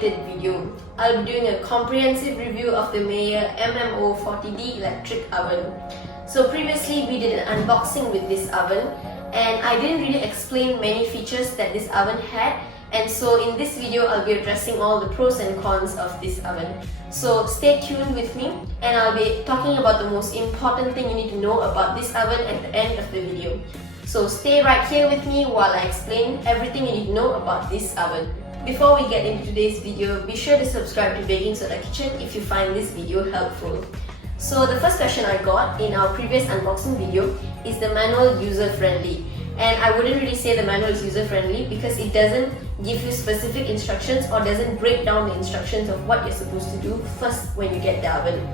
long-awaited video. I'll be doing a comprehensive review of the Mayer MMO40D electric oven. So previously we did an unboxing with this oven and I didn't really explain many features that this oven had, and so in this video I'll be addressing all the pros and cons of this oven. So stay tuned with me and I'll be talking about the most important thing you need to know about this oven at the end of the video. So stay right here with me while I explain everything you need to know about this oven. Before we get into today's video, be sure to subscribe to Baking Soda Kitchen if you find this video helpful. So the first question I got in our previous unboxing video is the manual user-friendly. And I wouldn't really say the manual is user-friendly because it doesn't give you specific instructions or doesn't break down the instructions of what you're supposed to do first when you get the oven.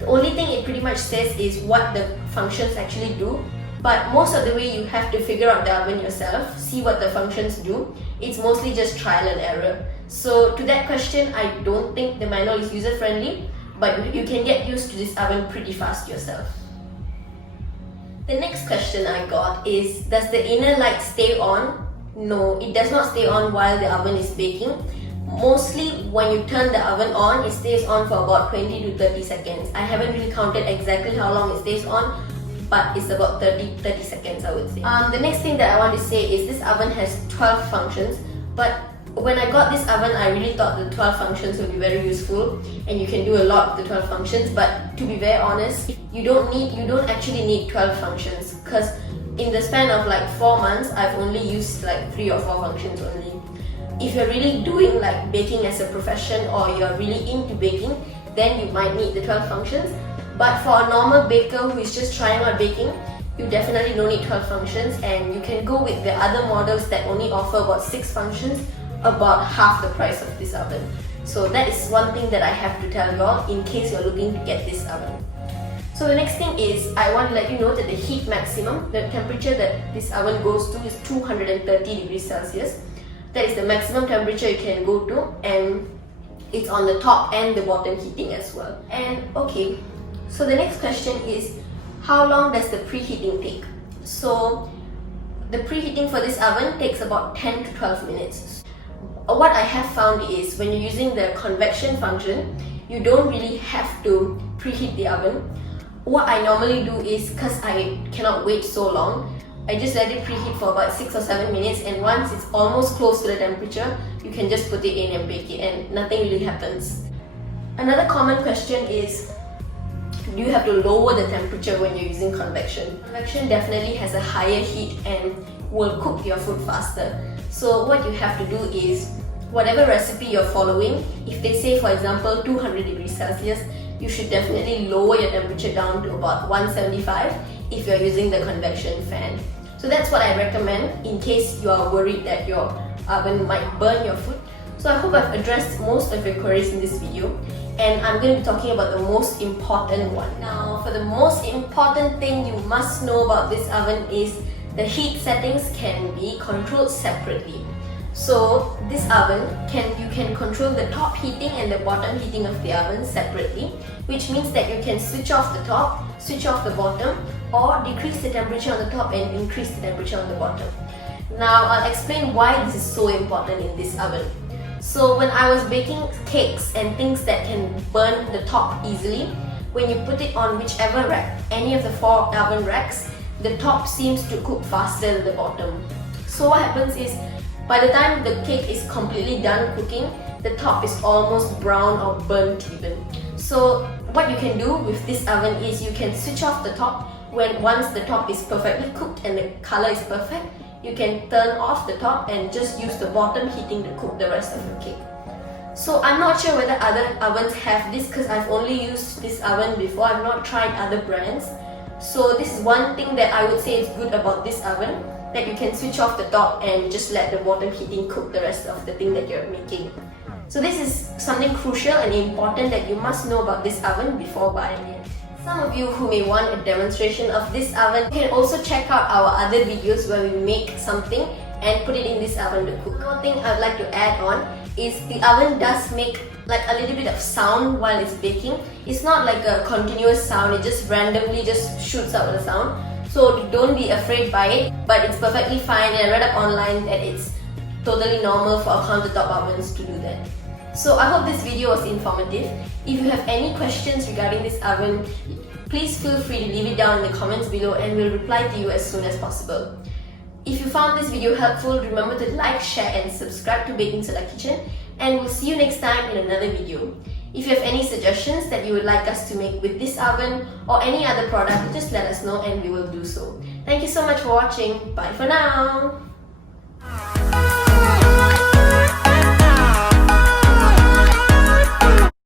The only thing it pretty much says is what the functions actually do, but most of the way you have to figure out the oven yourself, see what the functions do. It's mostly just trial and error. So to that question, I don't think the manual is user-friendly, but you can get used to this oven pretty fast yourself. The next question I got is, does the inner light stay on? No, it does not stay on while the oven is baking. Mostly when you turn the oven on, it stays on for about 20 to 30 seconds. I haven't really counted exactly how long it stays on, but it's about 30 seconds I would say. The next thing that I want to say is this oven has 12 functions, but when I got this oven, I really thought the 12 functions would be very useful and you can do a lot of the 12 functions, but to be very honest, you don't actually need 12 functions, because in the span of like 4 months, I've only used like 3 or 4 functions only. If you're really doing like baking as a profession or you're really into baking, then you might need the 12 functions. But for a normal baker who is just trying out baking, you definitely don't need 12 functions, and you can go with the other models that only offer about 6 functions, about half the price of this oven. So that is one thing that I have to tell you all in case you're looking to get this oven. So the next thing is, I want to let you know that the heat maximum, the temperature that this oven goes to is 230 degrees Celsius. That is the maximum temperature you can go to, and it's on the top and the bottom heating as well. And okay, so the next question is, how long does the preheating take? So the preheating for this oven takes about 10 to 12 minutes. What I have found is, when you're using the convection function, you don't really have to preheat the oven. What I normally do is, because I cannot wait so long, I just let it preheat for about 6 or 7 minutes, and once it's almost close to the temperature, you can just put it in and bake it and nothing really happens. Another common question is, do you have to lower the temperature when you're using convection? Convection definitely has a higher heat and will cook your food faster. So what you have to do is, whatever recipe you're following, if they say for example 200 degrees Celsius, you should definitely lower your temperature down to about 175 if you're using the convection fan. So that's what I recommend in case you are worried that your oven might burn your food. So I hope I've addressed most of your queries in this video, and I'm going to be talking about the most important one. Now, for the most important thing you must know about this oven is the heat settings can be controlled separately. So this oven, you can control the top heating and the bottom heating of the oven separately, which means that you can switch off the top, switch off the bottom, or decrease the temperature on the top and increase the temperature on the bottom. Now I'll explain why this is so important in this oven. So when I was baking cakes and things that can burn the top easily, when you put it on whichever rack, any of the 4 oven racks, the top seems to cook faster than the bottom. So what happens is, by the time the cake is completely done cooking, the top is almost brown or burnt even. So what you can do with this oven is, you can switch off the top once the top is perfectly cooked and the color is perfect. You can turn off the top and just use the bottom heating to cook the rest of your cake. So I'm not sure whether other ovens have this, because I've only used this oven before. I've not tried other brands. So this is one thing that I would say is good about this oven, that you can switch off the top and just let the bottom heating cook the rest of the thing that you're making. So this is something crucial and important that you must know about this oven before buying it. Some of you who may want a demonstration of this oven can also check out our other videos where we make something and put it in this oven to cook. One thing I'd like to add on is, the oven does make like a little bit of sound while it's baking. It's not like a continuous sound, it just randomly just shoots out the sound. So don't be afraid by it, but it's perfectly fine, and I read up online that it's totally normal for countertop ovens to do that. So I hope this video was informative. If you have any questions regarding this oven, please feel free to leave it down in the comments below and we'll reply to you as soon as possible. If you found this video helpful, remember to like, share and subscribe to Baking Soda Kitchen, and we'll see you next time in another video. If you have any suggestions that you would like us to make with this oven or any other product, just let us know and we will do so. Thank you so much for watching. Bye for now!